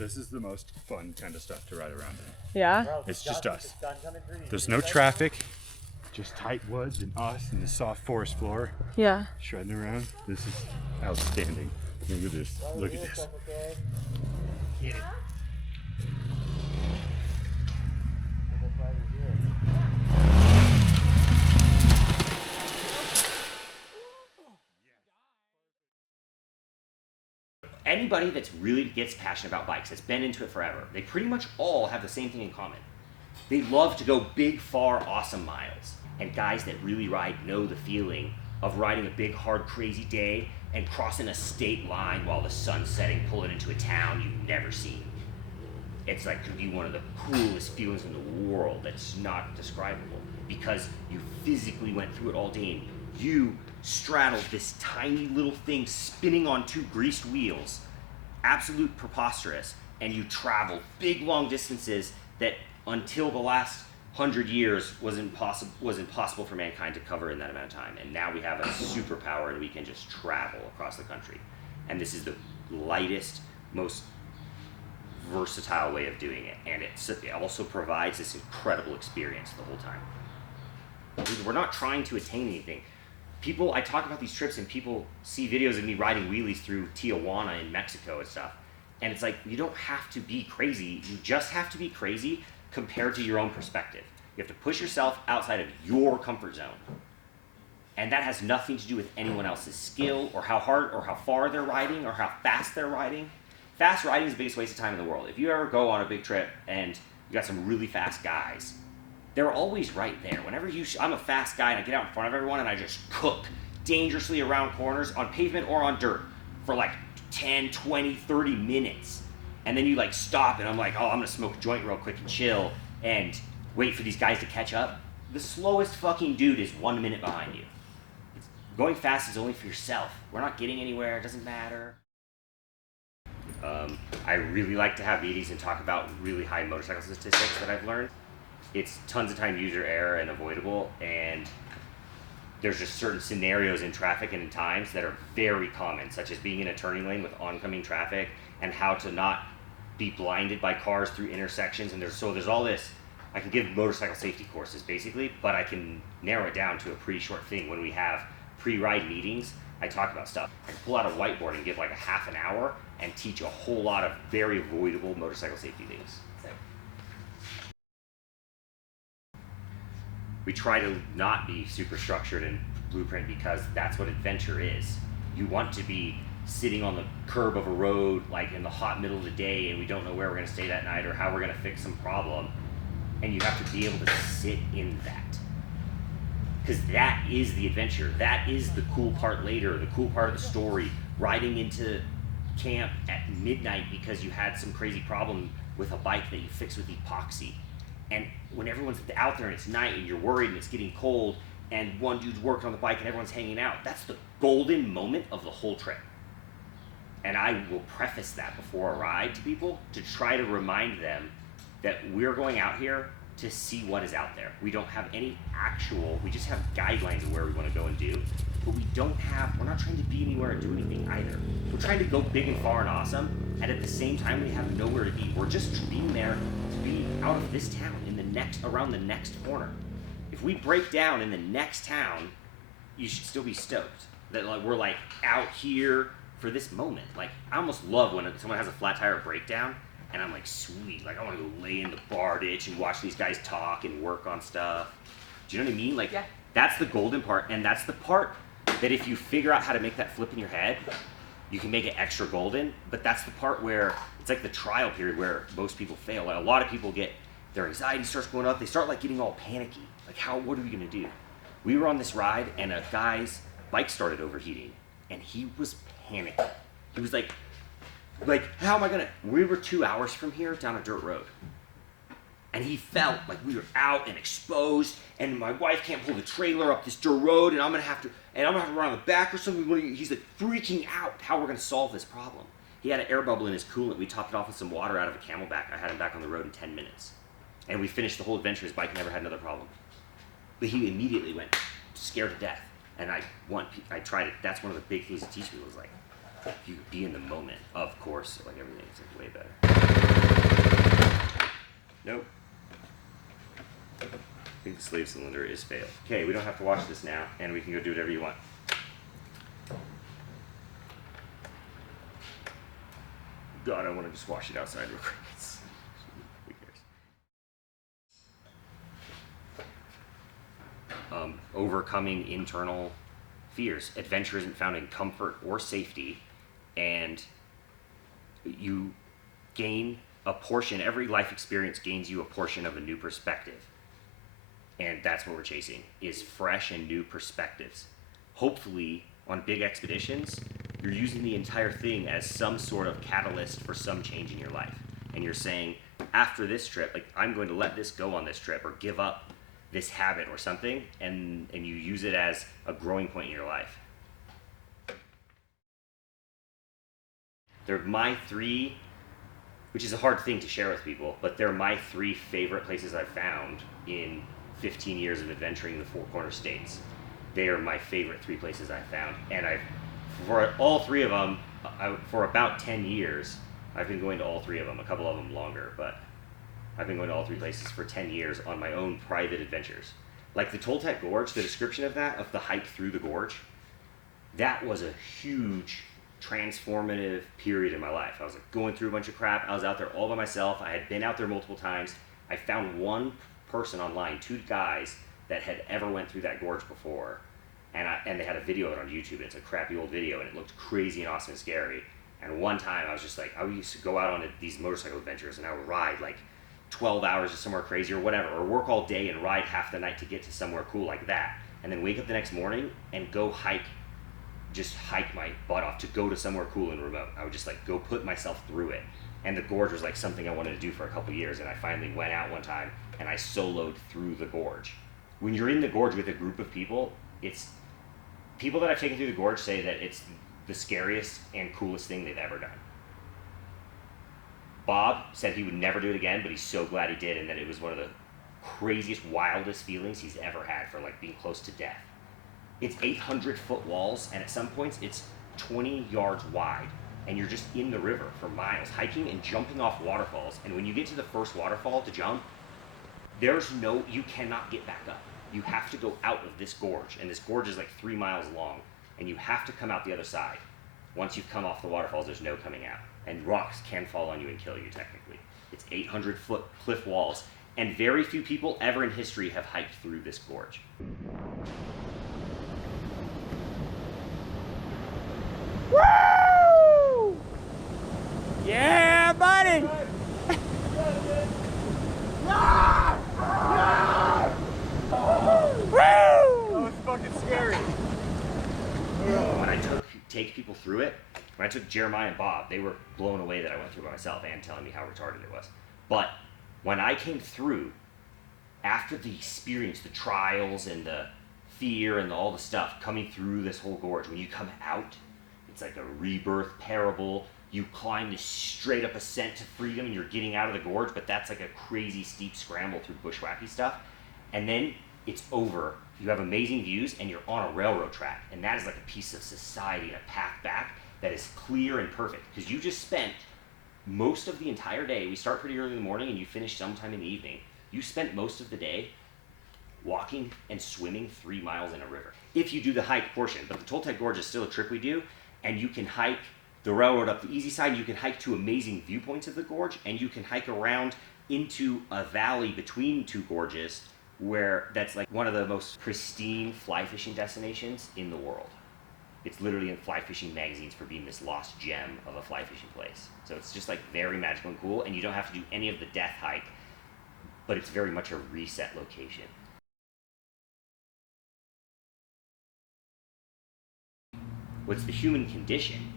This is the most fun kind of stuff to ride around in. Yeah? It's just us. There's no traffic, just tight woods and us and the soft forest floor. Yeah. Shredding around. This is outstanding. Look at this. Look at this. Get it. Anybody that's really gets passionate about bikes, has been into it forever, they pretty much all have the same thing in common. They love to go big, far, awesome miles. And guys that really ride know the feeling of riding a big, hard, crazy day and crossing a state line while the sun's setting, pulling into a town you've never seen. It's like could be one of the coolest feelings in the world that's not describable because you physically went through it all day and you straddled this tiny little thing spinning on two greased wheels, absolute preposterous, and you traveled big long distances that until the last 100 years was impossible for mankind to cover in that amount of time. And now we have a superpower and we can just travel across the country. And this is the lightest, most versatile way of doing it. And it also provides this incredible experience the whole time. We're not trying to attain anything. I talk about these trips and people see videos of me riding wheelies through Tijuana in Mexico and stuff. And it's like, you don't have to be crazy. You just have to be crazy compared to your own perspective. You have to push yourself outside of your comfort zone. And that has nothing to do with anyone else's skill or how hard or how far they're riding or how fast they're riding. Fast riding is the biggest waste of time in the world. If you ever go on a big trip and you got some really fast guys, they're always right there. Whenever I'm a fast guy and I get out in front of everyone and I just cook dangerously around corners on pavement or on dirt for like 10, 20, 30 minutes. And then you like stop and I'm like, oh, I'm gonna smoke a joint real quick and chill and wait for these guys to catch up. The slowest fucking dude is 1 minute behind you. Going fast is only for yourself. We're not getting anywhere, it doesn't matter. I really like to have meetings and talk about really high motorcycle statistics that I've learned. It's tons of time user error and avoidable, and there's just certain scenarios in traffic and in times that are very common, such as being in a turning lane with oncoming traffic and how to not be blinded by cars through intersections. And there's all this. I can give motorcycle safety courses basically, but I can narrow it down to a pretty short thing. When we have pre-ride meetings, I talk about stuff. I can pull out a whiteboard and give like a half an hour and teach a whole lot of very avoidable motorcycle safety things. We try to not be super structured and blueprint because that's what adventure is. You want to be sitting on the curb of a road like in the hot middle of the day and we don't know where we're going to stay that night or how we're going to fix some problem. And you have to be able to sit in that. Because that is the adventure. That is the cool part later, the cool part of the story. Riding into camp at midnight because you had some crazy problem with a bike that you fixed with epoxy. And when everyone's out there and it's night and you're worried and it's getting cold and one dude's working on the bike and everyone's hanging out, that's the golden moment of the whole trip. And I will preface that before a ride to people to try to remind them that we're going out here to see what is out there. We don't have any we just have guidelines of where we want to go and do, but we're not trying to be anywhere and do anything either. We're trying to go big and far and awesome, and at the same time we have nowhere to be. We're just being there to be out of this town around the next corner. If we break down in the next town, you should still be stoked that like we're like out here for this moment. Like I almost love when someone has a flat tire breakdown and I'm like, sweet, like I want to go lay in the bar ditch and watch these guys talk and work on stuff. Do you know what I mean? Like yeah. That's the golden part, and that's the part that if you figure out how to make that flip in your head, you can make it extra golden. But that's the part where it's like the trial period where most people fail. Like a lot of people their anxiety starts going up. They start like getting all panicky. Like what are we gonna do? We were on this ride and a guy's bike started overheating and he was panicking. He was like, how am I gonna, we were 2 hours from here down a dirt road. And he felt like we were out and exposed and my wife can't pull the trailer up this dirt road and I'm gonna have to run on the back or something. He's like freaking out how we're gonna solve this problem. He had an air bubble in his coolant. We topped it off with some water out of a Camelback. I had him back on the road in 10 minutes. And we finished the whole adventure. His bike never had another problem. But he immediately went scared to death. And I tried it. That's one of the big things to teach me was like, you could be in the moment. Of course, like everything is like way better. Nope. I think the slave cylinder is failed. Okay, we don't have to watch this now, and we can go do whatever you want. God, I want to just wash it outside real quick. Who cares? Overcoming internal fears. Adventure isn't found in comfort or safety, and you gain a portion, every life experience gains you a portion of a new perspective. And that's what we're chasing, is fresh and new perspectives. Hopefully, on big expeditions, you're using the entire thing as some sort of catalyst for some change in your life. And you're saying, after this trip, like, I'm going to let this go on this trip, or give up this habit or something, and you use it as a growing point in your life. They're my three, which is a hard thing to share with people, but they're my three favorite places I've found in 15 years of adventuring the Four Corner States. They are my favorite three places I've found. And for all three of them, for about 10 years, I've been going to all three of them, a couple of them longer, but I've been going to all three places for 10 years on my own private adventures. Like the Toltec Gorge, the description of that, of the hike through the gorge, that was a huge transformative period in my life. I was like going through a bunch of crap. I was out there all by myself. I had been out there multiple times. I found one person online, two guys that had ever went through that gorge before, and they had a video of it on YouTube. It's a crappy old video, and it looked crazy and awesome and scary. And one time I was just like, I used to go out on these motorcycle adventures, and I would ride like 12 hours to somewhere crazy or whatever, or work all day and ride half the night to get to somewhere cool like that, and then wake up the next morning and go hike my butt off to go to somewhere cool and remote. I would just like go put myself through it. And the gorge was like something I wanted to do for a couple years, and I finally went out one time and I soloed through the gorge. When you're in the gorge with a group of people, it's people that I've taken through the gorge say that it's the scariest and coolest thing they've ever done. Bob said he would never do it again, but he's so glad he did, and that it was one of the craziest, wildest feelings he's ever had for like being close to death. It's 800-foot walls, and at some points it's 20 yards wide, and you're just in the river for miles, hiking and jumping off waterfalls. And when you get to the first waterfall to jump, you cannot get back up. You have to go out of this gorge, and this gorge is like 3 miles long, and you have to come out the other side. Once you've come off the waterfalls, there's no coming out, and rocks can fall on you and kill you technically. It's 800-foot cliff walls, and very few people ever in history have hiked through this gorge. Woo! Yeah, buddy! Woo! Oh, it's fucking scary. When I take people through it, when I took Jeremiah and Bob, they were blown away that I went through by myself and telling me how retarded it was. But when I came through, after the experience, the trials and the fear and all the stuff coming through this whole gorge, when you come out, it's like a rebirth parable. You climb this straight up ascent to freedom, and you're getting out of the gorge, but that's like a crazy steep scramble through bushwhacky stuff. And then it's over. You have amazing views, and you're on a railroad track, and that is like a piece of society and a path back that is clear and perfect, because you just spent most of the entire day. We start pretty early in the morning, and you finish sometime in the evening. You spent most of the day walking and swimming 3 miles in a river, if you do the hike portion. But the Toltec Gorge is still a trip we do, and you can hike the railroad up the easy side. You can hike to amazing viewpoints of the gorge, and you can hike around into a valley between two gorges, where that's like one of the most pristine fly fishing destinations in the world. It's literally in fly fishing magazines for being this lost gem of a fly fishing place. So it's just like very magical and cool, and you don't have to do any of the death hike, but it's very much a reset location. What's the human condition?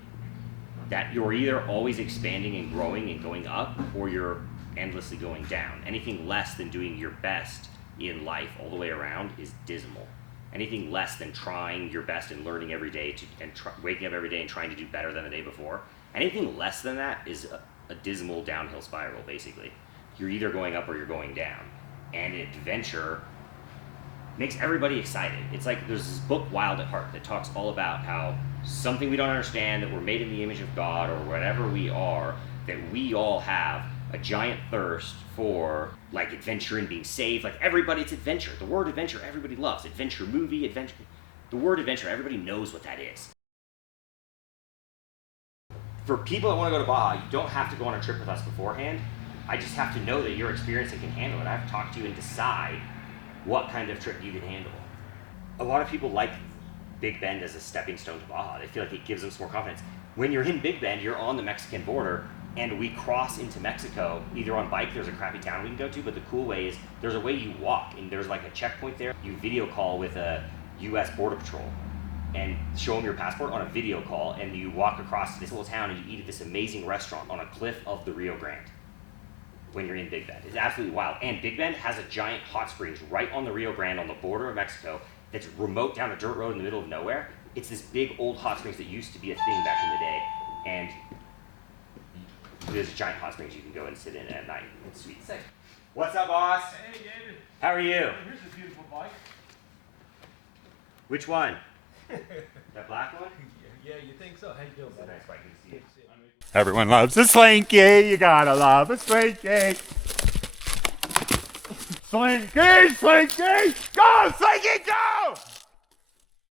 That you're either always expanding and growing and going up, or you're endlessly going down. Anything less than doing your best in life all the way around is dismal. Anything less than trying your best and learning every day waking up every day and trying to do better than the day before, anything less than that is a dismal downhill spiral, basically. You're either going up or you're going down. And adventure makes everybody excited. It's like there's this book, Wild at Heart, that talks all about how something we don't understand, that we're made in the image of God or whatever we are, that we all have a giant thirst for like adventure and being safe. Like everybody, it's adventure. The word adventure, everybody loves. Adventure movie, adventure. The word adventure, everybody knows what that is. For people that want to go to Baja, you don't have to go on a trip with us beforehand. I just have to know that you're experienced and can handle it. I have to talk to you and decide what kind of trip you can handle. A lot of people like Big Bend as a stepping stone to Baja. They feel like it gives them some more confidence. When you're in Big Bend, you're on the Mexican border, and we cross into Mexico, either on bike, there's a crappy town we can go to, but the cool way is there's a way you walk, and there's like a checkpoint there. You video call with a US Border Patrol and show them your passport on a video call, and you walk across this little town and you eat at this amazing restaurant on a cliff of the Rio Grande when you're in Big Bend. It's absolutely wild. And Big Bend has a giant hot springs right on the Rio Grande on the border of Mexico that's remote down a dirt road in the middle of nowhere. It's this big old hot springs that used to be a thing back in the day, and there's a giant hot springs you can go and sit in at night. It's sweet. What's up, boss? Hey, David. How are you? Here's a beautiful bike. Which one? That black one? Yeah, you think so? How you doing? It's a nice bike. Good to see you. Everyone loves a slinky. You gotta love a slinky. Slinky, slinky, go, slinky, go!